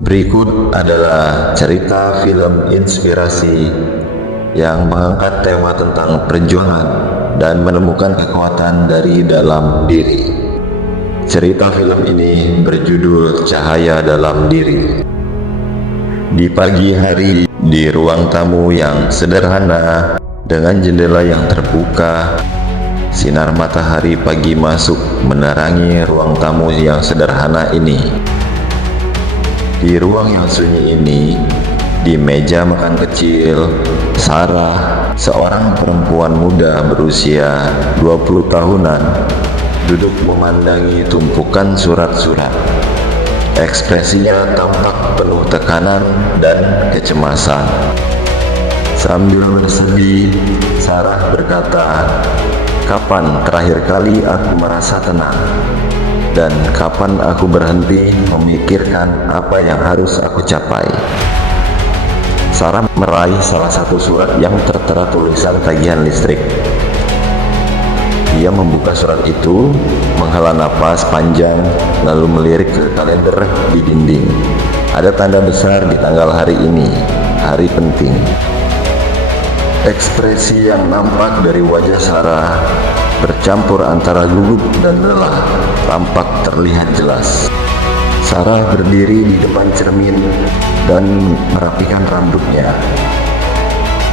Berikut adalah cerita film inspirasi yang mengangkat tema tentang perjuangan dan menemukan kekuatan dari dalam diri. Cerita film ini berjudul Cahaya Dalam Diri. Di pagi hari, di ruang tamu yang sederhana dengan jendela yang terbuka, sinar matahari pagi masuk menerangi ruang tamu yang sederhana ini. Di ruang yang sunyi ini, di meja makan kecil, Sarah, seorang perempuan muda berusia 20 tahunan, duduk memandangi tumpukan surat-surat. Ekspresinya tampak penuh tekanan dan kecemasan. Sambil bersedih, Sarah berkata, "Kapan terakhir kali aku merasa tenang? Dan kapan aku berhenti memikirkan apa yang harus aku capai?" Sarah meraih salah satu surat yang tertera tulisan tagihan listrik. Dia membuka surat itu, menghela napas panjang, lalu melirik ke kalender di dinding. Ada tanda besar di tanggal hari ini, hari penting. Ekspresi yang nampak dari wajah Sarah bercampur antara gugup dan lelah tampak terlihat jelas. Sarah berdiri di depan cermin dan merapikan rambutnya.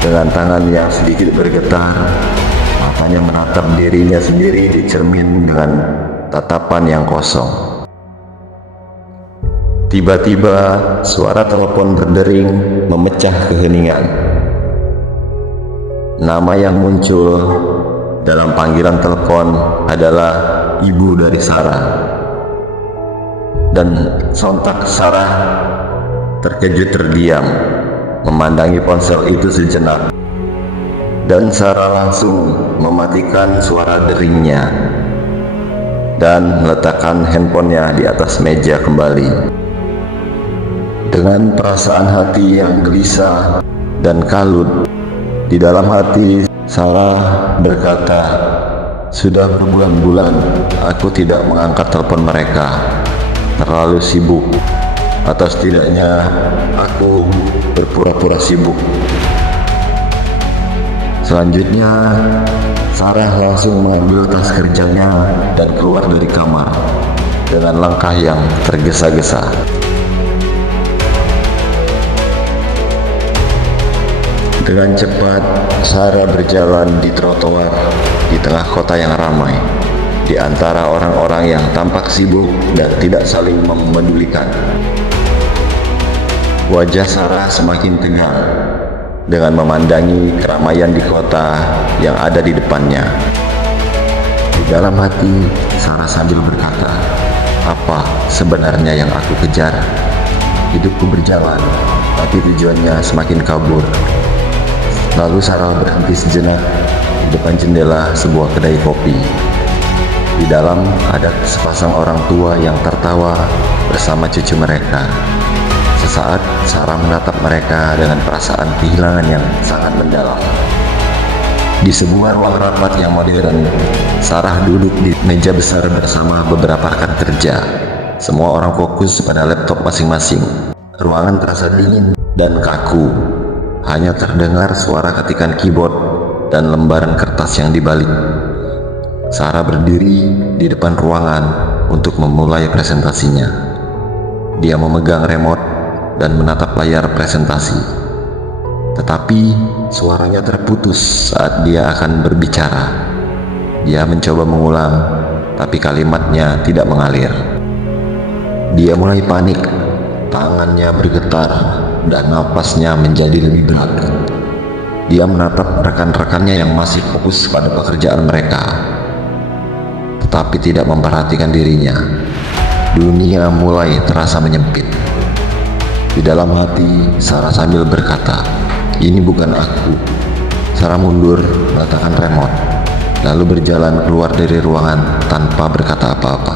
Dengan tangan yang sedikit bergetar, matanya menatap dirinya sendiri di cermin dengan tatapan yang kosong. Tiba-tiba suara telepon berdering memecah keheningan. Nama yang muncul dalam panggilan telepon adalah ibu dari Sarah. Dan sontak Sarah terkejut terdiam, memandangi ponsel itu sejenak. Dan Sarah langsung mematikan suara deringnya dan meletakkan handphonenya di atas meja kembali. Dengan perasaan hati yang gelisah dan kalut, di dalam hati Sarah berkata, "Sudah berbulan-bulan aku tidak mengangkat telepon mereka. Terlalu sibuk, atau setidaknya aku berpura-pura sibuk." Selanjutnya, Sarah langsung mengambil tas kerjanya dan keluar dari kamar dengan langkah yang tergesa-gesa. Dengan cepat, Sarah berjalan di trotoar di tengah kota yang ramai, di antara orang-orang yang tampak sibuk dan tidak saling memedulikan. Wajah Sarah semakin tegang dengan memandangi keramaian di kota yang ada di depannya. Di dalam hati, Sarah sambil berkata, "Apa sebenarnya yang aku kejar? Hidupku berjalan, tapi tujuannya semakin kabur." Lalu Sarah berhenti sejenak di depan jendela sebuah kedai kopi. Di dalam ada sepasang orang tua yang tertawa bersama cucu mereka. Sesaat Sarah menatap mereka dengan perasaan kehilangan yang sangat mendalam. Di sebuah ruang rapat yang modern, Sarah duduk di meja besar bersama beberapa rekan kerja. Semua orang fokus pada laptop masing-masing. Ruangan terasa dingin dan kaku. Hanya terdengar suara ketikan keyboard dan lembaran kertas yang dibalik. Sarah berdiri di depan ruangan untuk memulai presentasinya. Dia memegang remote dan menatap layar presentasi. Tetapi suaranya terputus saat dia akan berbicara. Dia mencoba mengulang, tapi kalimatnya tidak mengalir. Dia mulai panik, tangannya bergetar, dan napasnya menjadi lebih berat. Dia menatap rekan-rekannya yang masih fokus pada pekerjaan mereka, tetapi tidak memperhatikan dirinya. Dunia mulai terasa menyempit. Di dalam hati, Sarah sambil berkata, "Ini bukan aku." Sarah mundur, meletakkan remote, lalu berjalan keluar dari ruangan tanpa berkata apa-apa.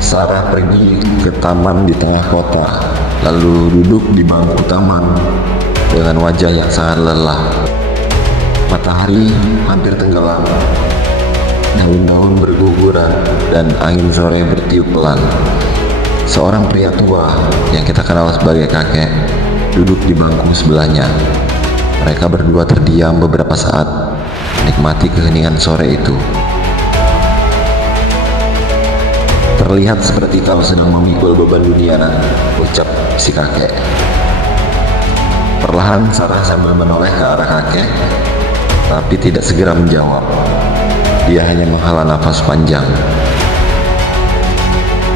Sarah pergi ke taman di tengah kota, lalu duduk di bangku taman dengan wajah yang sangat lelah. Matahari hampir tenggelam, daun-daun berguguran dan angin sore bertiup pelan. Seorang pria tua yang kita kenal sebagai kakek duduk di bangku sebelahnya. Mereka berdua terdiam beberapa saat, menikmati keheningan sore itu. Terlihat seperti kau sedang memikul beban dunia, Nak, ucap si kakek. Perlahan Sarah sambil menoleh ke arah kakek, tapi tidak segera menjawab. Dia hanya menghela nafas panjang.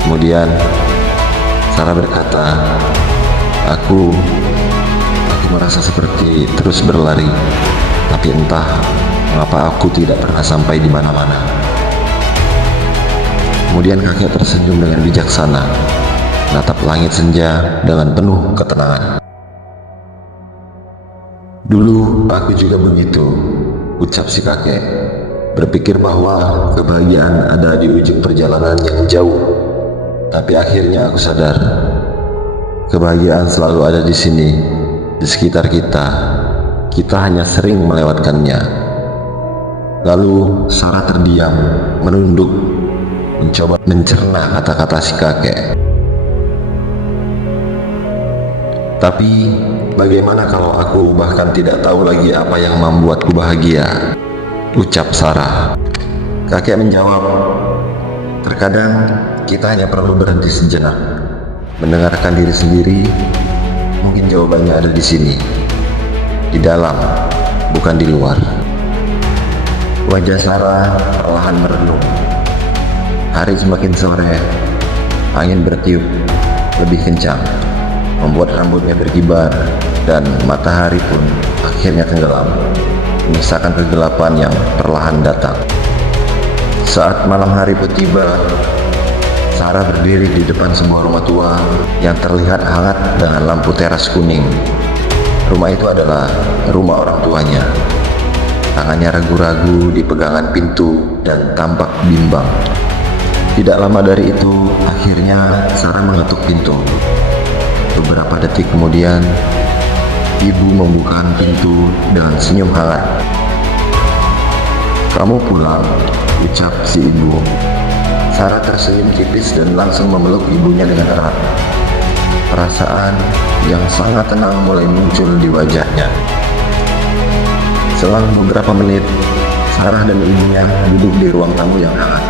Kemudian Sarah berkata, Aku merasa seperti terus berlari, tapi entah mengapa aku tidak pernah sampai di mana-mana. Kemudian kakek tersenyum dengan bijaksana, menatap langit senja dengan penuh ketenangan. Dulu aku juga begitu, ucap si kakek, berpikir bahwa kebahagiaan ada di ujung perjalanan yang jauh. Tapi akhirnya aku sadar, kebahagiaan selalu ada di sini, di sekitar kita. Kita hanya sering melewatkannya. Lalu Sarah terdiam, menunduk, mencoba mencerna kata-kata si kakek. Tapi bagaimana kalau aku bahkan tidak tahu lagi apa yang membuatku bahagia? Ucap Sarah. Kakek menjawab, terkadang kita hanya perlu berhenti sejenak, mendengarkan diri sendiri. Mungkin jawabannya ada di sini, di dalam, bukan di luar. Wajah Sarah perlahan merenung. Hari semakin sore, angin bertiup lebih kencang, membuat rambutnya berkibar, dan matahari pun akhirnya tenggelam, menyisakan kegelapan yang perlahan datang. Saat malam hari pun tiba, Sarah berdiri di depan sebuah rumah tua yang terlihat hangat dengan lampu teras kuning. Rumah itu adalah rumah orang tuanya. Tangannya ragu-ragu di pegangan pintu dan tampak bimbang. Tidak lama dari itu, akhirnya Sarah mengetuk pintu. Beberapa detik kemudian, ibu membuka pintu dengan senyum hangat. Kamu pulang, ucap si ibu. Sarah tersenyum tipis dan langsung memeluk ibunya dengan erat. Perasaan yang sangat tenang mulai muncul di wajahnya. Selang beberapa menit, Sarah dan ibunya duduk di ruang tamu yang hangat.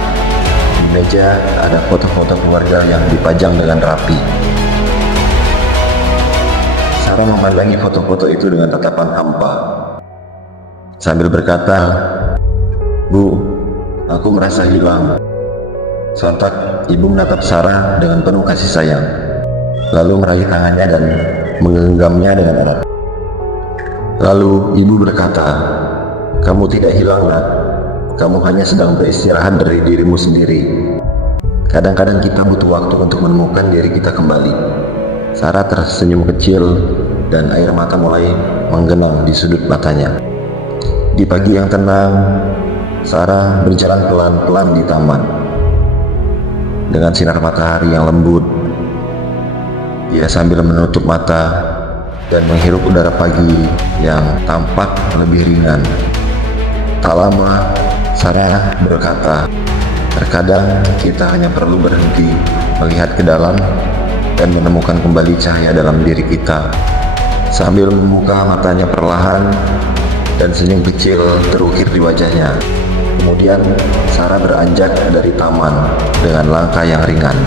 Di meja ada foto-foto keluarga yang dipajang dengan rapi. Sarah memandangi foto-foto itu dengan tatapan hampa, sambil berkata, Bu, aku merasa hilang. Sontak ibu menatap Sarah dengan penuh kasih sayang, lalu meraih tangannya dan menggenggamnya dengan erat. Lalu ibu berkata, kamu tidak hilang, Nak. Kamu hanya sedang beristirahat dari dirimu sendiri. Kadang-kadang kita butuh waktu untuk menemukan diri kita kembali. Sarah tersenyum kecil dan air mata mulai menggenang di sudut matanya. Di pagi yang tenang, Sarah berjalan pelan-pelan di taman. Dengan sinar matahari yang lembut, dia sambil menutup mata dan menghirup udara pagi yang tampak lebih ringan. Tak lama, Sarah berkata, terkadang kita hanya perlu berhenti, melihat ke dalam, dan menemukan kembali cahaya dalam diri kita. Sambil membuka matanya perlahan, dan senyum kecil terukir di wajahnya. Kemudian Sarah beranjak dari taman dengan langkah yang ringan.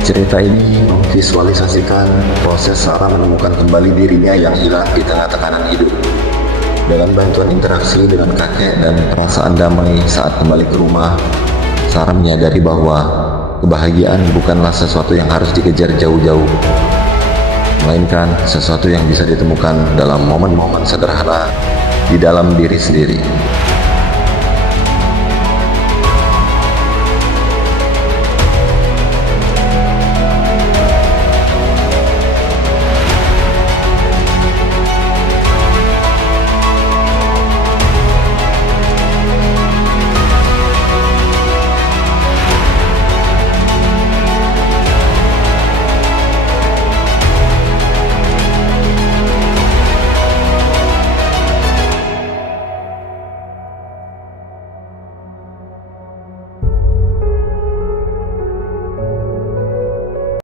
Cerita ini memvisualisasikan proses Sarah menemukan kembali dirinya yang hilang di tengah tekanan hidup. Dengan bantuan interaksi dengan kakek dan perasaan damai saat kembali ke rumah, Sarah menyadari bahwa kebahagiaan bukanlah sesuatu yang harus dikejar jauh-jauh, melainkan sesuatu yang bisa ditemukan dalam momen-momen sederhana di dalam diri sendiri.